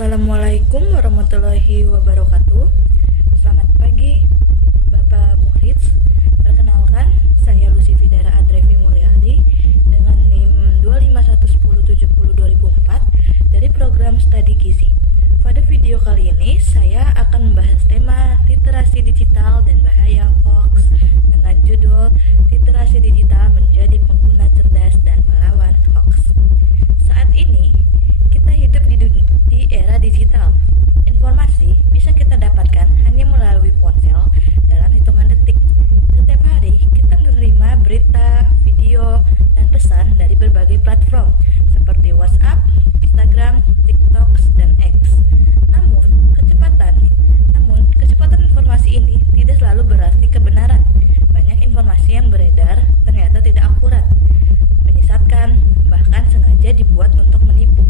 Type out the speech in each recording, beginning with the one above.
Assalamualaikum warahmatullahi wabarakatuh. Selamat pagi Bapak Muhriz. Perkenalkan, saya Lucy Fidara Adrevi Mulyadi dengan NIM 25110702004 dari program Studi Gizi. Pada video kali ini saya akan membahas tema literasi digital dan bahaya hoax dengan judul Literasi Digital Menjadi Pengguna Cerdas dan Melawan Hoax. Saat ini kita hidup di era digital. Informasi bisa kita dapatkan hanya melalui ponsel dalam hitungan detik. Setiap hari kita menerima berita, video, dan pesan dari berbagai platform seperti WhatsApp, Instagram, TikTok, dan X. Namun kecepatan informasi ini tidak selalu berarti kebenaran. Banyak informasi yang beredar ternyata tidak akurat, menyesatkan, bahkan sengaja dibuat untuk menipu.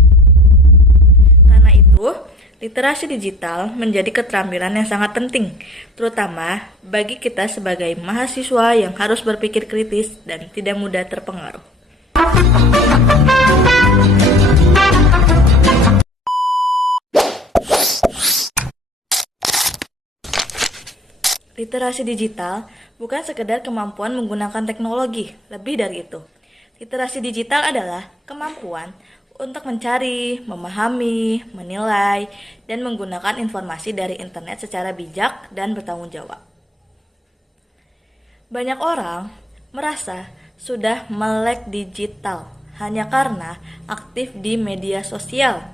Karena itu, literasi digital menjadi keterampilan yang sangat penting, terutama bagi kita sebagai mahasiswa yang harus berpikir kritis dan tidak mudah terpengaruh. Literasi digital bukan sekedar kemampuan menggunakan teknologi, lebih dari itu. Literasi digital adalah kemampuan untuk mencari, memahami, menilai, dan menggunakan informasi dari internet secara bijak dan bertanggung jawab. Banyak orang merasa sudah melek digital hanya karena aktif di media sosial.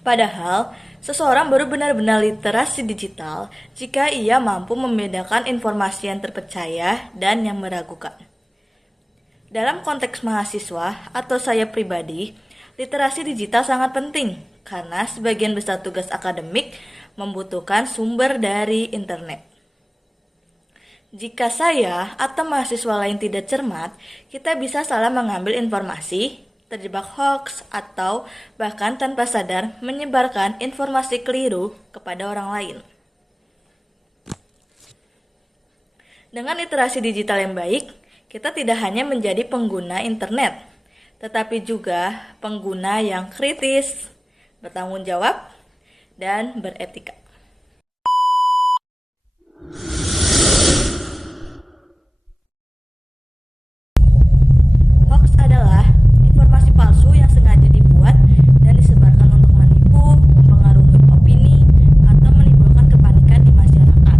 Padahal, seseorang baru benar-benar literasi digital jika ia mampu membedakan informasi yang terpercaya dan yang meragukan. Dalam konteks mahasiswa atau saya pribadi, literasi digital sangat penting karena sebagian besar tugas akademik membutuhkan sumber dari internet. Jika saya atau mahasiswa lain tidak cermat, kita bisa salah mengambil informasi, terjebak hoax, atau bahkan tanpa sadar menyebarkan informasi keliru kepada orang lain. Dengan literasi digital yang baik, kita tidak hanya menjadi pengguna internet, tetapi juga pengguna yang kritis, bertanggung jawab, dan beretika. Hoax adalah informasi palsu yang sengaja dibuat dan disebarkan untuk menipu, mempengaruhi opini, atau menimbulkan kepanikan di masyarakat.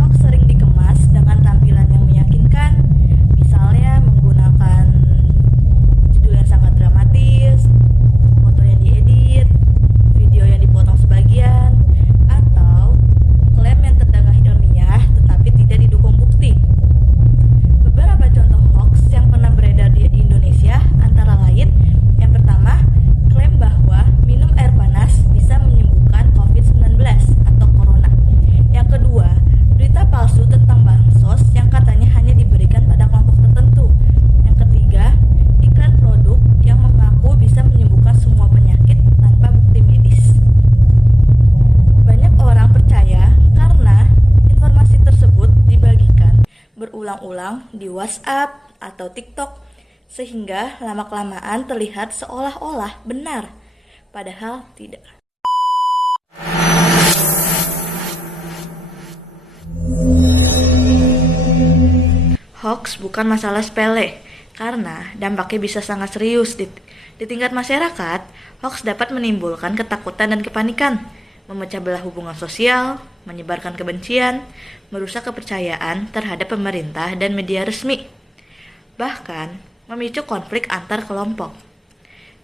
Hoax sering dikemas dengan tampilan yang meyakinkan, misalnya menggunakan judul yang sangat dramatis, foto yang diedit, video yang dipotong sebagian, atau klaim yang terdengar ilmiah tetapi tidak didukung bukti. Beberapa contoh hoax yang pernah beredar di Indonesia antara lain, yang pertama, klaim bahwa minum air panas bisa menyembuhkan COVID-19 atau corona. Yang kedua, berita palsu tentang bansos yang katanya hanya diberikan pada kelompok tertentu. Yang ketiga, iklan produk yang mengaku bisa menyembuhkan semua penyakit tanpa bukti medis. Banyak orang percaya karena informasi tersebut dibagikan berulang-ulang di WhatsApp atau TikTok, sehingga lama-kelamaan terlihat seolah-olah benar, padahal tidak. Hoax bukan masalah sepele, karena dampaknya bisa sangat serius. Di tingkat masyarakat, hoax dapat menimbulkan ketakutan dan kepanikan, memecah belah hubungan sosial, menyebarkan kebencian, merusak kepercayaan terhadap pemerintah dan media resmi, bahkan memicu konflik antar kelompok.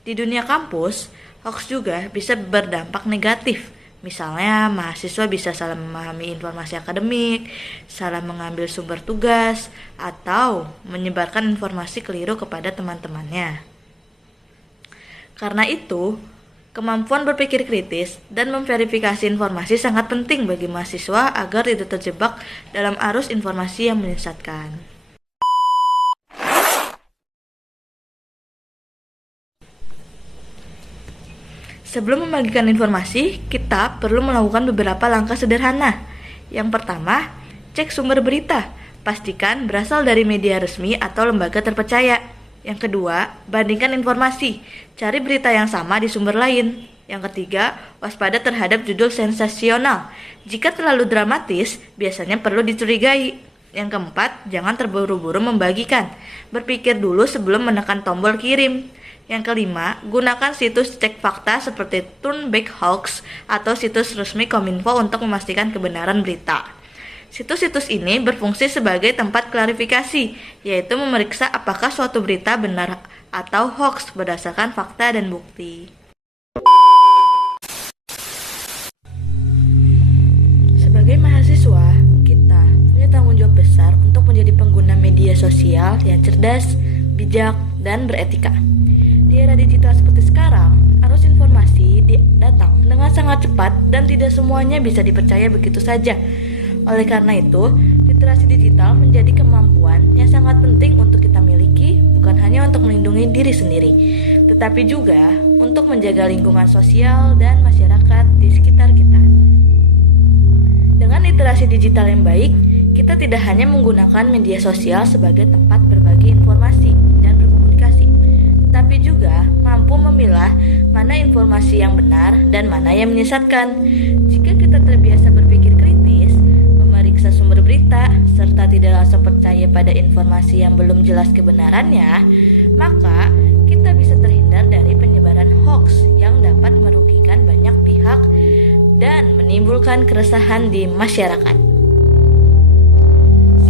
Di dunia kampus, hoax juga bisa berdampak negatif. Misalnya, mahasiswa bisa salah memahami informasi akademik, salah mengambil sumber tugas, atau menyebarkan informasi keliru kepada teman-temannya. Karena itu, kemampuan berpikir kritis dan memverifikasi informasi sangat penting bagi mahasiswa agar tidak terjebak dalam arus informasi yang menyesatkan. Sebelum membagikan informasi, kita perlu melakukan beberapa langkah sederhana. Yang pertama, cek sumber berita. Pastikan berasal dari media resmi atau lembaga terpercaya. Yang kedua, bandingkan informasi. Cari berita yang sama di sumber lain. Yang ketiga, waspada terhadap judul sensasional. Jika terlalu dramatis, biasanya perlu dicurigai. Yang keempat, jangan terburu-buru membagikan. Berpikir dulu sebelum menekan tombol kirim. Yang kelima, gunakan situs cek fakta seperti Turnback Hoax atau situs resmi Kominfo untuk memastikan kebenaran berita. Situs-situs ini berfungsi sebagai tempat klarifikasi, yaitu memeriksa apakah suatu berita benar atau hoax berdasarkan fakta dan bukti. Sebagai mahasiswa, kita punya tanggung jawab besar untuk menjadi pengguna media sosial yang cerdas, bijak, dan beretika. Di era digital seperti sekarang, arus informasi datang dengan sangat cepat dan tidak semuanya bisa dipercaya begitu saja. Oleh karena itu, literasi digital menjadi kemampuan yang sangat penting untuk kita miliki, bukan hanya untuk melindungi diri sendiri, tetapi juga untuk menjaga lingkungan sosial dan masyarakat di sekitar kita. Dengan literasi digital yang baik, kita tidak hanya menggunakan media sosial sebagai tempat berbagi informasi dan berkomunikasi, tetapi juga mampu memilah mana informasi yang benar dan mana yang menyesatkan. Jika kita terbiasa berpikir kritis, memeriksa sumber berita, serta tidak langsung percaya pada informasi yang belum jelas kebenarannya, maka kita bisa terhindar dari penyebaran hoax yang dapat merugikan banyak pihak dan menimbulkan keresahan di masyarakat.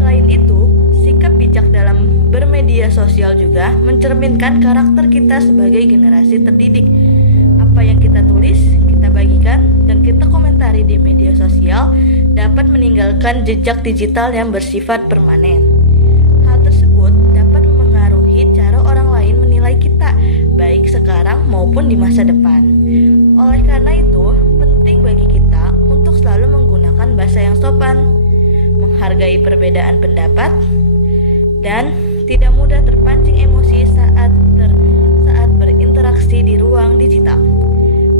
Selain itu, sikap bijak dalam bermedia sosial juga mencerminkan karakter kita sebagai generasi terdidik. Apa yang kita tulis, kita bagikan, dan kita komentari di media sosial dapat meninggalkan jejak digital yang bersifat permanen. Hal tersebut dapat memengaruhi cara orang lain menilai kita, baik sekarang maupun di masa depan. Oleh karena itu, penting bagi kita untuk selalu menggunakan bahasa yang sopan, menghargai perbedaan pendapat, dan tidak mudah terpancing emosi saat berinteraksi di ruang digital.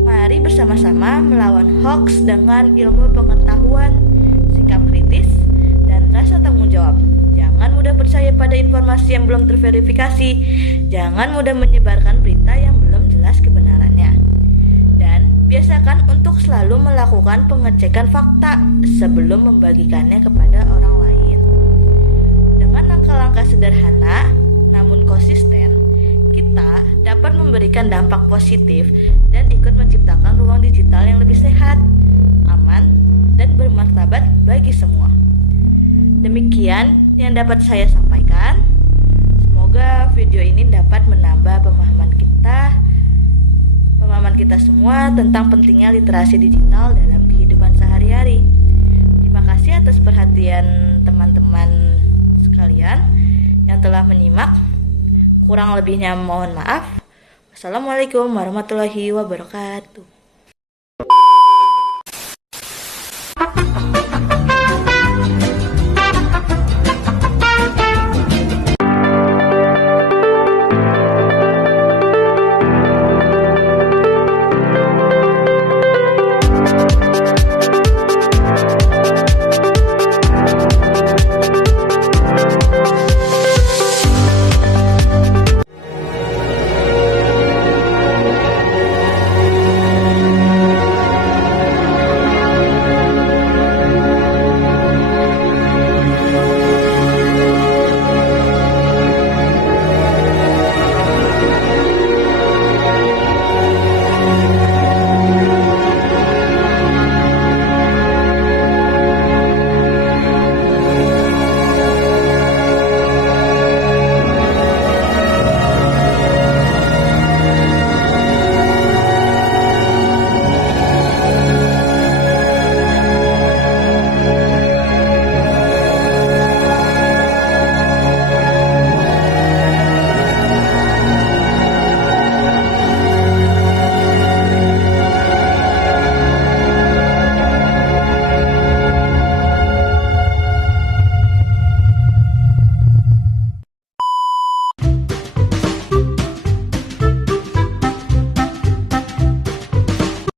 Mari bersama-sama melawan hoax dengan ilmu pengetahuan, sikap kritis, dan rasa tanggung jawab. Jangan mudah percaya pada informasi yang belum terverifikasi. Jangan mudah menyebarkan berita yang belum jelas kebenarannya. Dan biasakan untuk selalu melakukan pengecekan fakta sebelum membagikannya kepada orang lain. Dengan langkah-langkah sederhana namun konsisten, kita dapat memberikan dampak positif dan ikut menciptakan ruang digital yang lebih sehat, aman, dan bermartabat bagi semua. Demikian yang dapat saya sampaikan. Semoga video ini dapat menambah pemahaman kita semua tentang pentingnya literasi digital dalam kehidupan sehari-hari. Terima kasih atas perhatian teman-teman sekalian yang telah menyimak. Kurang lebihnya mohon maaf. Wassalamualaikum warahmatullahi wabarakatuh.